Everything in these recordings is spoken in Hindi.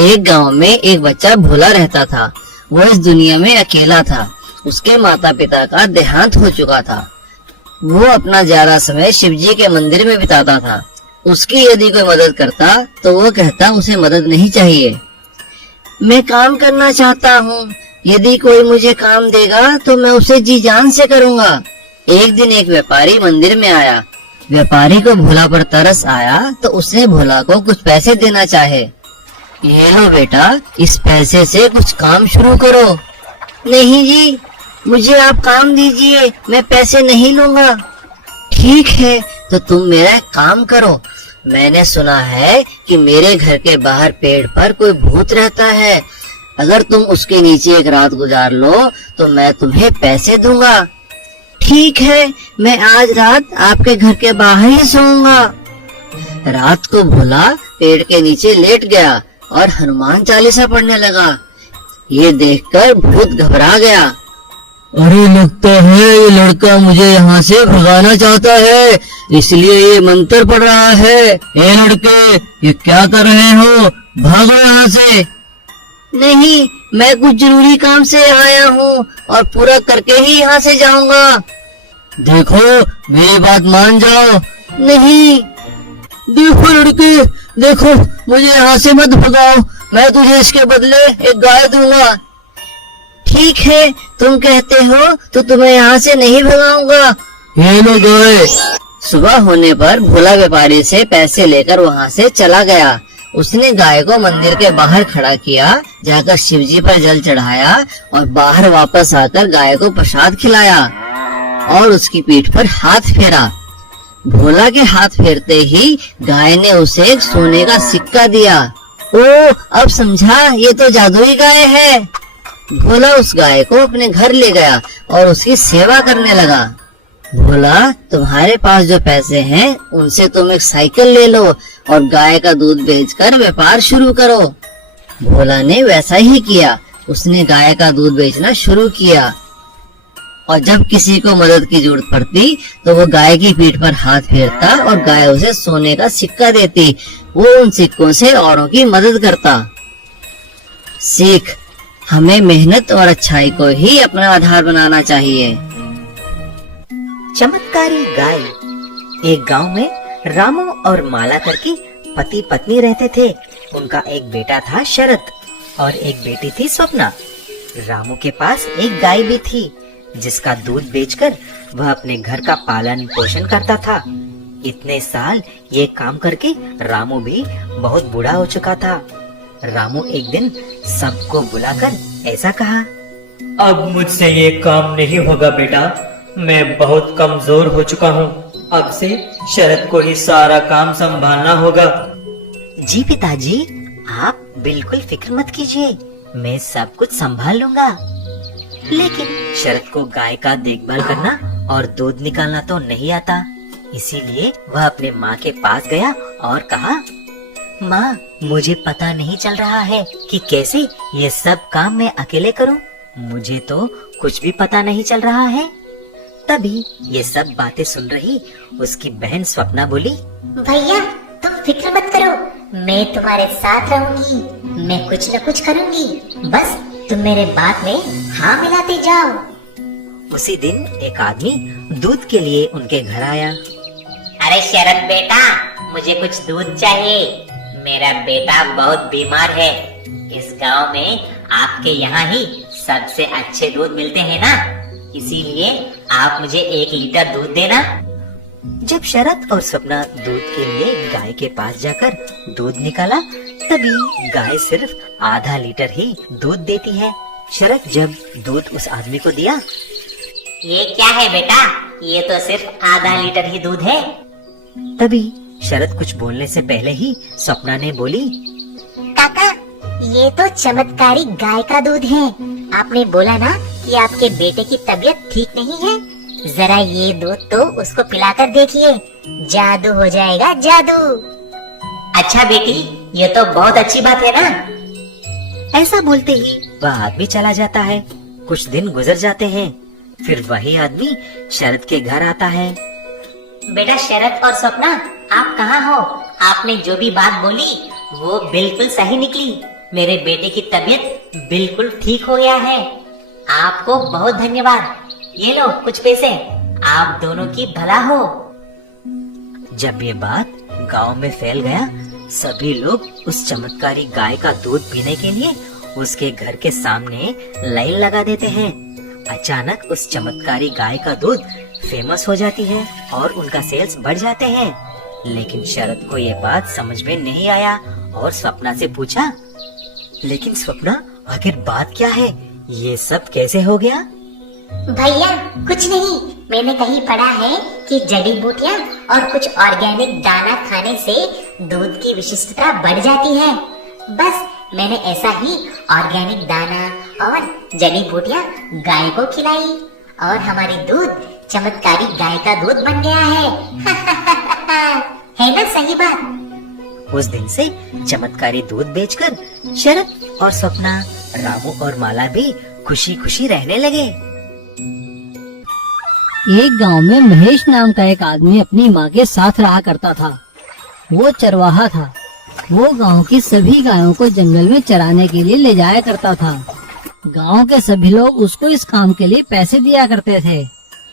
एक गांव में एक बच्चा भोला रहता था। वो इस दुनिया में अकेला था। उसके माता पिता का देहांत हो चुका था। वो अपना ज्यादा समय शिवजी के मंदिर में बिताता था। उसकी यदि कोई मदद करता तो वो कहता उसे मदद नहीं चाहिए। मैं काम करना चाहता हूँ, यदि कोई मुझे काम देगा तो मैं उसे जी जान से करूँगा। एक दिन एक व्यापारी मंदिर में आया। व्यापारी को भोला पर तरस आया तो उसने भोला को कुछ पैसे देना चाहे। ये लो बेटा, इस पैसे से कुछ काम शुरू करो। नहीं जी, मुझे आप काम दीजिए, मैं पैसे नहीं लूंगा। ठीक है, तो तुम मेरा एक काम करो। मैंने सुना है कि मेरे घर के बाहर पेड़ पर कोई भूत रहता है। अगर तुम उसके नीचे एक रात गुजार लो तो मैं तुम्हें पैसे दूंगा। ठीक है, मैं आज रात आपके घर के बाहर ही सोऊंगा। रात को भोला पेड़ के नीचे लेट गया और हनुमान चालीसा पढ़ने लगा। ये देखकर भूत घबरा गया। अरे लगता है ये लड़का मुझे यहाँ से भगाना चाहता है, इसलिए ये मंत्र पढ़ रहा है। ए लड़के, ये क्या कर रहे हो? भागो यहाँ से। नहीं, मैं कुछ जरूरी काम से आया हूँ और पूरा करके ही यहाँ से जाऊंगा। देखो, मेरी बात मान जाओ। नहीं, देखो लड़के, देखो, मुझे यहाँ से मत भगाओ, मैं तुझे इसके बदले एक गाय दूंगा। ठीक है, तुम कहते हो तो तुम्हें यहाँ से नहीं भगाऊंगा। ये लो गाय। सुबह होने पर भोला व्यापारी से पैसे लेकर वहाँ से चला गया। उसने गाय को मंदिर के बाहर खड़ा किया, जाकर शिवजी पर जल चढ़ाया और बाहर वापस आकर गाय को प्रसाद खिलाया और उसकी पीठ पर हाथ फेरा। भोला के हाथ फेरते ही गाय ने उसे एक सोने का सिक्का दिया। ओ, अब समझा, ये तो जादुई गाय है। भोला उस गाय को अपने घर ले गया और उसकी सेवा करने लगा। भोला, तुम्हारे पास जो पैसे हैं उनसे तुम एक साइकिल ले लो और गाय का दूध बेचकर व्यापार शुरू करो। भोला ने वैसा ही किया। उसने गाय का दूध बेचना शुरू किया और जब किसी को मदद की जरूरत पड़ती तो वो गाय की पीठ पर हाथ फेरता और गाय उसे सोने का सिक्का देती। वो उन सिक्कों से औरों की मदद करता। सीख, हमें मेहनत और अच्छाई को ही अपना आधार बनाना चाहिए। चमत्कारी गाय। एक गांव में रामू और माला करके पति पत्नी रहते थे। उनका एक बेटा था शरत और एक बेटी थी स्वप्ना। रामू के पास एक गाय भी थी जिसका दूध बेचकर वह अपने घर का पालन पोषण करता था। इतने साल ये काम करके रामू भी बहुत बूढ़ा हो चुका था। रामू एक दिन सबको बुलाकर ऐसा कहा, अब मुझसे ये काम नहीं होगा बेटा, मैं बहुत कमजोर हो चुका हूँ। अब से शरद को ही सारा काम संभालना होगा। जी पिताजी, आप बिल्कुल फिक्र मत कीजिए, मैं सब कुछ संभाल लूंगा। लेकिन शरद को गाय का देखभाल करना और दूध निकालना तो नहीं आता। इसीलिए वह अपने माँ के पास गया और कहा, माँ, मुझे पता नहीं चल रहा है कि कैसे ये सब काम मैं अकेले करूं। मुझे तो कुछ भी पता नहीं चल रहा है। तभी ये सब बातें सुन रही उसकी बहन स्वप्ना बोली, भैया, तुम फिक्र मत करो, मैं तुम्हारे साथ रहूंगी। मैं कुछ न कुछ करूंगी, बस तुम मेरे बात में हाँ मिलाते जाओ। उसी दिन एक आदमी दूध के लिए उनके घर आया। अरे शरद बेटा, मुझे कुछ दूध चाहिए। मेरा बेटा बहुत बीमार है। इस गांव में आपके यहाँ ही सबसे अच्छे दूध मिलते हैं ना, इसीलिए आप मुझे 1 लीटर दूध देना। जब शरद और स्वप्ना दूध के लिए गाय के पास जाकर दूध निकाला, तभी गाय सिर्फ आधा लीटर ही दूध देती है। शरद जब दूध उस आदमी को दिया, ये क्या है बेटा, ये तो सिर्फ आधा लीटर ही दूध है। तभी शरद कुछ बोलने से पहले ही स्वप्ना ने बोली, काका, ये तो चमत्कारी गाय का दूध है। आपने बोला ना कि आपके बेटे की तबीयत ठीक नहीं है, जरा ये दूध तो उसको पिलाकर देखिए, जादू हो जाएगा, जादू। अच्छा बेटी, ये तो बहुत अच्छी बात है ना। ऐसा बोलते ही वह आदमी चला जाता है। कुछ दिन गुजर जाते हैं, फिर वही आदमी शरद के घर आता है। बेटा शरद और स्वप्ना, आप कहाँ हो? आपने जो भी बात बोली वो बिल्कुल सही निकली। मेरे बेटे की तबीयत बिल्कुल ठीक हो गया है। आपको बहुत धन्यवाद। ये लो कुछ पैसे, आप दोनों की भला हो। जब ये बात गांव में फैल गया, सभी लोग उस चमत्कारी गाय का दूध पीने के लिए उसके घर के सामने लाइन लगा देते हैं। अचानक उस चमत्कारी गाय का दूध फेमस हो जाती है और उनका सेल्स बढ़ जाते हैं। लेकिन शरद को ये बात समझ में नहीं आया और स्वप्ना से पूछा, लेकिन स्वप्ना, आखिर बात क्या है? ये सब कैसे हो गया? भैया कुछ नहीं, मैंने कहीं पढ़ा है कि जड़ी बूटियाँ और कुछ ऑर्गेनिक दाना खाने से दूध की विशिष्टता बढ़ जाती है। बस मैंने ऐसा ही ऑर्गेनिक दाना और जड़ी बूटियाँ गाय को खिलाई और हमारी दूध चमत्कारी गाय का दूध बन गया है। है ना सही बात? उस दिन से चमत्कारी दूध बेचकर शरद और स्वप्ना, रामू और माला भी खुशी खुशी रहने लगे। एक गांव में महेश नाम का एक आदमी अपनी माँ के साथ रहा करता था। वो चरवाहा था। वो गांव की सभी गायों को जंगल में चराने के लिए ले जाया करता था। गांव के सभी लोग उसको इस काम के लिए पैसे दिया करते थे।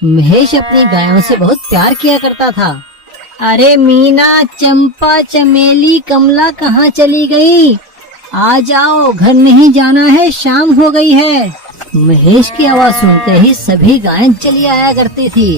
महेश अपनी गायों से बहुत प्यार किया करता था। अरे मीना, चंपा, चमेली, कमला कहाँ चली गई? आ जाओ, घर नहीं जाना है, शाम हो गई है। महेश की आवाज सुनते ही सभी गायें चली आया करती थी।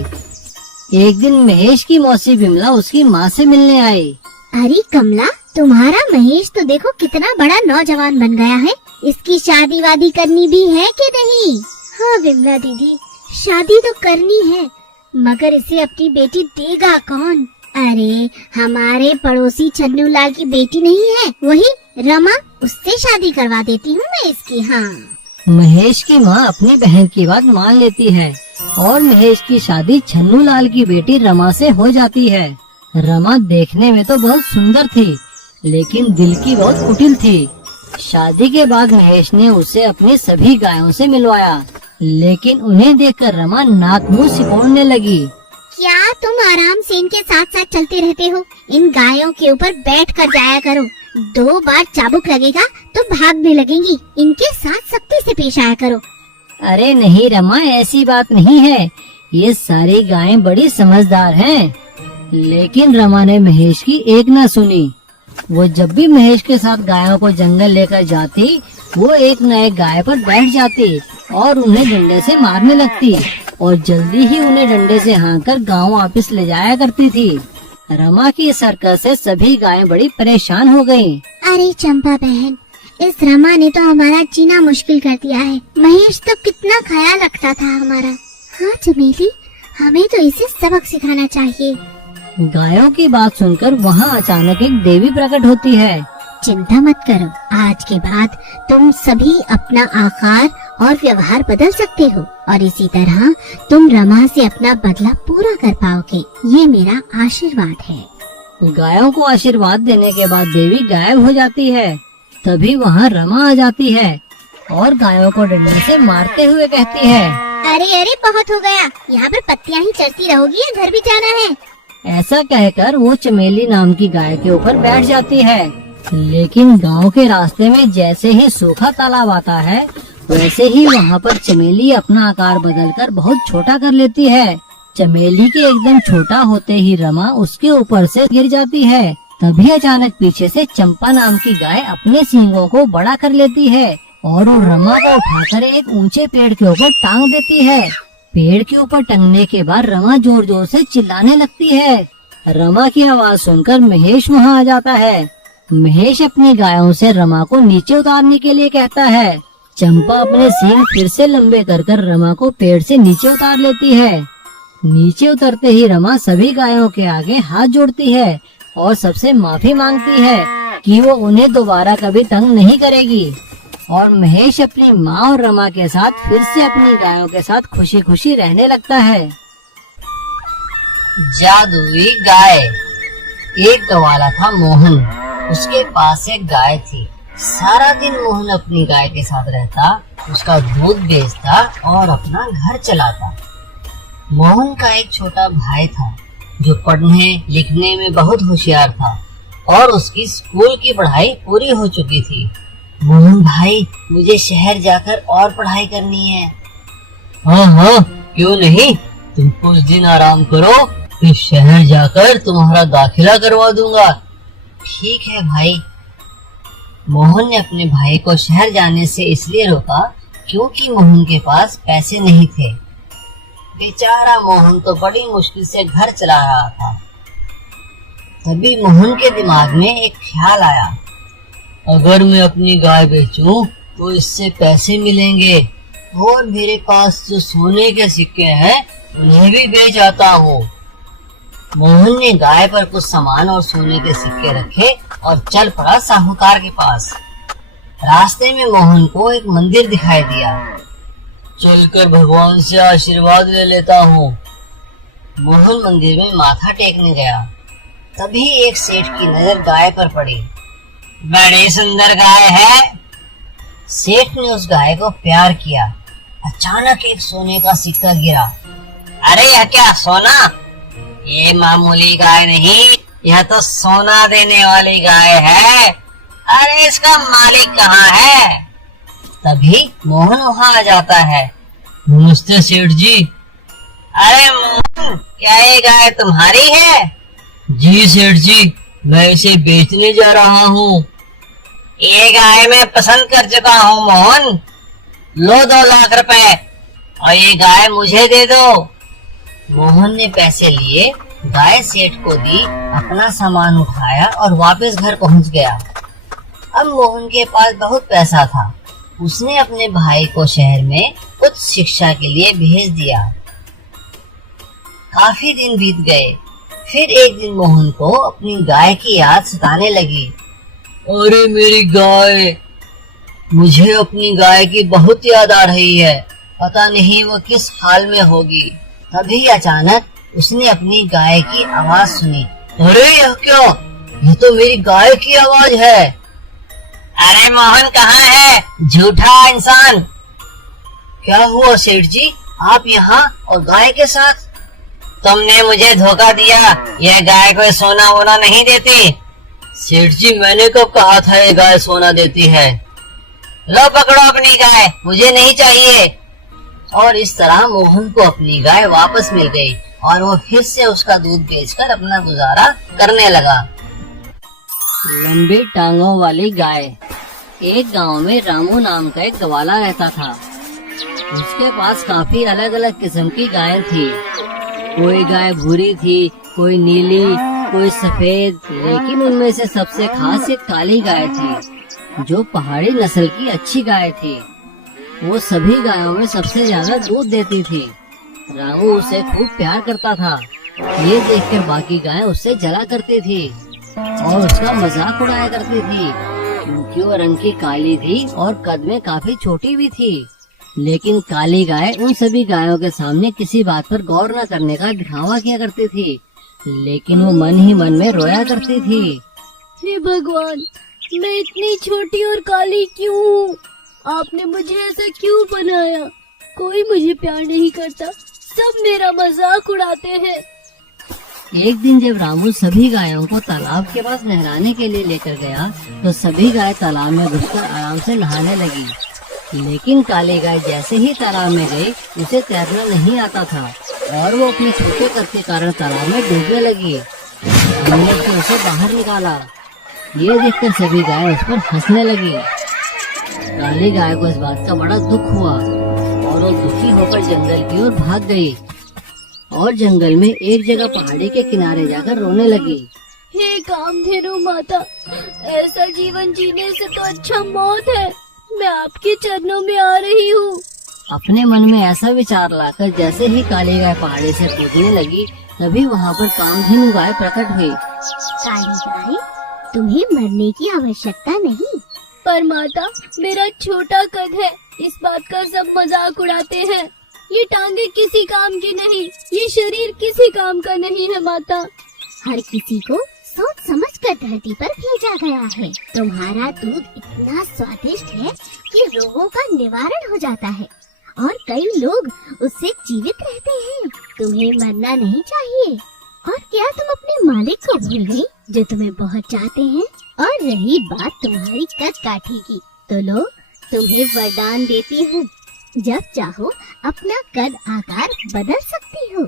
एक दिन महेश की मौसी विमला उसकी माँ से मिलने आई। अरे कमला, तुम्हारा महेश तो देखो कितना बड़ा नौजवान बन गया है। इसकी शादी वादी करनी भी है कि नहीं? हाँ विमला दीदी, शादी तो करनी है, मगर इसे अपनी बेटी देगा कौन? अरे हमारे पड़ोसी छन्नू लाल की बेटी नहीं है, वही रमा, उससे शादी करवा देती हूँ मैं इसकी। हाँ। महेश की माँ अपनी बहन की बात मान लेती है और महेश की शादी छन्नू लाल की बेटी रमा से हो जाती है। रमा देखने में तो बहुत सुंदर थी, लेकिन दिल की बहुत कुटिल थी। शादी के बाद महेश ने उसे अपनी सभी गायों से मिलवाया, लेकिन उन्हें देखकर रमा नाक मुंह सिकोड़ने लगी। क्या तुम आराम से इनके साथ साथ चलते रहते हो? इन गायों के ऊपर बैठ कर जाया करो। 2 बार चाबुक लगेगा तो भागने लगेंगी। इनके साथ सख्ती से पेश आया करो। अरे नहीं रमा, ऐसी बात नहीं है। ये सारी गायें बड़ी समझदार हैं। लेकिन रमा ने महेश की एक न सुनी। वो जब भी महेश के साथ गायों को जंगल लेकर जाती, वो एक न एक गाय पर बैठ जाती और उन्हें डंडे से मारने लगती और जल्दी ही उन्हें डंडे से हाँककर गांव वापस ले जाया करती थी। रमा की इस हरकत से सभी गायें बड़ी परेशान हो गयीं। अरे चंपा बहन, इस रमा ने तो हमारा जीना मुश्किल कर दिया है। महेश तो कितना ख्याल रखता था हमारा। हाँ चमेली, हमें तो इसे सबक सिखाना चाहिए। गायों की बात सुनकर वहाँ अचानक एक देवी प्रकट होती है। चिंता मत करो, आज के बाद तुम सभी अपना आकार और व्यवहार बदल सकते हो और इसी तरह तुम रमा से अपना बदला पूरा कर पाओगे। ये मेरा आशीर्वाद है। गायों को आशीर्वाद देने के बाद देवी गायब हो जाती है। तभी वहाँ रमा आ जाती है और गायों को डंडे से मारते हुए कहती है, अरे अरे बहुत हो गया, यहाँ पर पत्तियाँ ही चढ़ती रहोगी या घर भी जाना है? ऐसा कहकर वो चमेली नाम की गाय के ऊपर बैठ जाती है। लेकिन गांव के रास्ते में जैसे ही सूखा तालाब आता है, वैसे ही वहाँ पर चमेली अपना आकार बदलकर बहुत छोटा कर लेती है। चमेली के एकदम छोटा होते ही रमा उसके ऊपर से गिर जाती है। तभी अचानक पीछे से चंपा नाम की गाय अपने सींगों को बड़ा कर लेती है और वो रमा को उठाकर एक ऊंचे पेड़ के ऊपर टांग देती है। पेड़ के ऊपर टंगने के बाद रमा जोर जोर से चिल्लाने लगती है। रमा की आवाज सुनकर महेश वहाँ आ जाता है। महेश अपनी गायों से रमा को नीचे उतारने के लिए कहता है। चंपा अपने सींग फिर से लंबे कर रमा को पेड़ से नीचे उतार लेती है। नीचे उतरते ही रमा सभी गायों के आगे हाथ जोड़ती है और सबसे माफी मांगती है कि वो उन्हें दोबारा कभी तंग नहीं करेगी। और महेश अपनी माँ और रमा के साथ फिर से अपनी गायों के साथ खुशी खुशी रहने लगता है। जादुई गाय। एक गवाला था मोहन, उसके पास एक गाय थी। सारा दिन मोहन अपनी गाय के साथ रहता, उसका दूध बेचता और अपना घर चलाता। मोहन का एक छोटा भाई था जो पढ़ने लिखने में बहुत होशियार था और उसकी स्कूल की पढ़ाई पूरी हो चुकी थी। मोहन भाई, मुझे शहर जाकर और पढ़ाई करनी है। हाँ हाँ, क्यों नहीं, तुम कुछ दिन आराम करो, फिर शहर जाकर तुम्हारा दाखिला करवा दूंगा। ठीक है भाई। मोहन ने अपने भाई को शहर जाने से इसलिए रोका क्योंकि मोहन के पास पैसे नहीं थे। बेचारा मोहन तो बड़ी मुश्किल से घर चला रहा था। तभी मोहन के दिमाग में एक ख्याल आया, अगर मैं अपनी गाय बेचूं तो इससे पैसे मिलेंगे और मेरे पास जो सोने के सिक्के हैं उन्हें भी बेच आता हूँ। मोहन ने गाय पर कुछ सामान और सोने के सिक्के रखे और चल पड़ा साहूकार के पास। रास्ते में मोहन को एक मंदिर दिखाई दिया। चलकर भगवान से आशीर्वाद ले लेता हूँ। मोहन मंदिर में माथा टेकने गया। तभी एक सेठ की नजर गाय पर पड़ी। बड़ी सुंदर गाय है। सेठ ने उस गाय को प्यार किया। अचानक एक सोने का सिक्का गिरा। अरे यह क्या सोना? ये मामूली गाय नहीं, यह तो सोना देने वाली गाय है। अरे इसका मालिक कहाँ है? तभी मोहन वहाँ आ जाता है। नमस्ते सेठ जी। अरे मोहन, क्या ये गाय तुम्हारी है? जी सेठ जी, मैं इसे बेचने जा रहा हूँ। ये गाय मैं पसंद कर चुका हूँ मोहन। लो 2 लाख रुपए और ये गाय मुझे दे दो। मोहन ने पैसे लिए, गाय सेठ को दी, अपना सामान उठाया और वापस घर पहुँच गया। अब मोहन के पास बहुत पैसा था। उसने अपने भाई को शहर में उच्च शिक्षा के लिए भेज दिया। काफी दिन बीत गए। फिर एक दिन मोहन को अपनी गाय की याद सताने लगी। अरे मेरी गाय, मुझे अपनी गाय की बहुत याद आ रही है। पता नहीं वो किस हाल में होगी। तभी अचानक उसने अपनी गाय की आवाज सुनी। अरे यह क्या? ये तो मेरी गाय की आवाज है। अरे मोहन कहाँ है, झूठा इंसान? क्या हुआ सेठ जी, आप यहाँ और गाय के साथ? तुमने मुझे धोखा दिया। यह गाय कोई सोना वोना नहीं देती। सेठ जी, मैंने कब कहा था ये गाय सोना देती है? लो पकड़ो अपनी गाय, मुझे नहीं चाहिए। और इस तरह मोहन को अपनी गाय वापस मिल गई और वो फिर से उसका दूध बेचकर अपना गुजारा करने लगा। लंबी टांगों वाली गाय। एक गांव में रामू नाम का एक ग्वाला रहता था। उसके पास काफी अलग अलग किस्म की गायें थी। कोई गाय भूरी थी, कोई नीली, कोई सफेद, लेकिन उनमें से सबसे खास एक काली गाय थी जो पहाड़ी नस्ल की अच्छी गाय थी। वो सभी गायों में सबसे ज्यादा दूध देती थी। रामू उसे खूब प्यार करता था। ये देखकर बाकी गायें उससे जला करती थी और उसका मजाक उड़ाया करती थी क्योंकि वो रंग की काली थी और कद में काफी छोटी भी थी। लेकिन काली गाय उन सभी गायों के सामने किसी बात पर गौर न करने का दिखावा किया करती थी, लेकिन वो मन ही मन में रोया करती थी। हे भगवान, मैं इतनी छोटी और काली क्यों हूँ? आपने मुझे ऐसा क्यों बनाया? कोई मुझे प्यार नहीं करता, सब मेरा मजाक उड़ाते हैं। एक दिन जब रामू सभी गायों को तालाब के पास नहलाने के लिए लेकर गया तो सभी गाय तालाब में घुसकर आराम से नहाने लगी। लेकिन काली गाय जैसे ही तालाब में गई उसे तैरना नहीं आता था और वो अपने छोटे कद के कारण तालाब में डूबने लगी। हमने तो उसे बाहर निकाला। ये देखकर सभी गाय उस पर हंसने लगी। काली गाय को इस बात का बड़ा दुख हुआ और वो दुखी होकर जंगल की ओर भाग गई और जंगल में एक जगह पहाड़ी के किनारे जाकर रोने लगी। हे कामधेनु माता, ऐसा जीवन जीने से तो अच्छा मौत है। मैं आपके चरणों में आ रही हूँ। अपने मन में ऐसा विचार लाकर जैसे ही काली गाय पहाड़ी से कूदने लगी तभी वहाँ पर कामधेनु गाय प्रकट हुई। काली गाय, तुम्हें मरने की आवश्यकता नहीं। पर माता, मेरा छोटा कद है, इस बात का सब मजाक उड़ाते हैं। ये टांगे किसी काम की नहीं, ये शरीर किसी काम का नहीं है माता। हर किसी को सोच समझ कर धरती पर भेजा गया है। तुम्हारा दूध इतना स्वादिष्ट है कि रोगों का निवारण हो जाता है और कई लोग उससे जीवित रहते हैं। तुम्हें मरना नहीं चाहिए। और क्या तुम अपने मालिक को भूल गई जो तुम्हें बहुत चाहते हैं? और रही बात तुम्हारी कद काठी की, तो लो, तुम्हें वरदान देती हूँ। जब चाहो अपना कद आकार बदल सकती हो।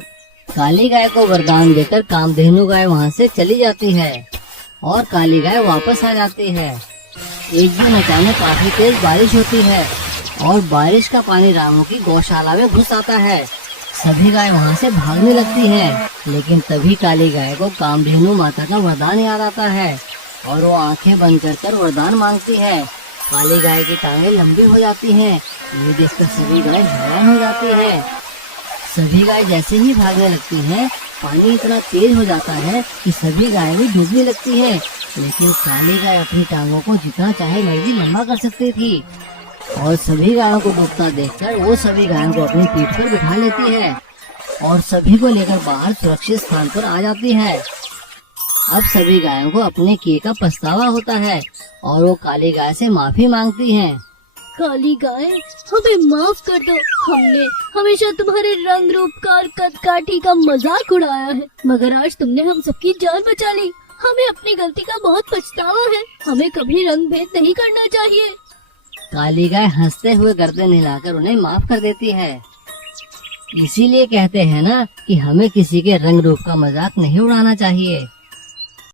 काली गाय को वरदान देकर कामधेनु गाय वहाँ से चली जाती है और काली गाय वापस आ जाती है। एक दिन अचानक काफी तेज बारिश होती है और बारिश का पानी रामू की गौशाला में घुस आता है। सभी गाय वहाँ से भागने लगती है, लेकिन तभी काली गाय को कामधेनु माता का वरदान याद आता है और वो आंखें बंद कर वरदान मांगती है। काली गाय की टांगें लंबी हो जाती हैं। ये देखकर सभी गाय हैरान हो जाती है। सभी गाय जैसे ही भागने लगती हैं, पानी इतना तेज हो जाता है कि सभी गायें भी डूबने लगती हैं। लेकिन काली गाय अपनी टांगों को जितना चाहे मर्जी लंबा कर सकती थी और सभी गायों को डूबता देखकर वो सभी गायों को अपनी पीठ पर बिठा लेती है और सभी को लेकर बाहर सुरक्षित स्थान पर आ जाती है। अब सभी गायों को अपने किए का पछतावा होता है और वो काली गाय से माफी मांगती हैं। काली गाय, हमें माफ कर दो। हमने हमेशा तुम्हारे रंग रूप का और कद काठी का मजाक उड़ाया है, मगर आज तुमने हम सबकी जान बचा ली। हमें अपनी गलती का बहुत पछतावा है। हमें कभी रंग भेद नहीं करना चाहिए। काली गाय हंसते हुए गर्दन हिलाकर उन्हें माफ कर देती है। इसीलिए कहते हैं ना कि हमें किसी के रंग रूप का मजाक नहीं उड़ाना चाहिए।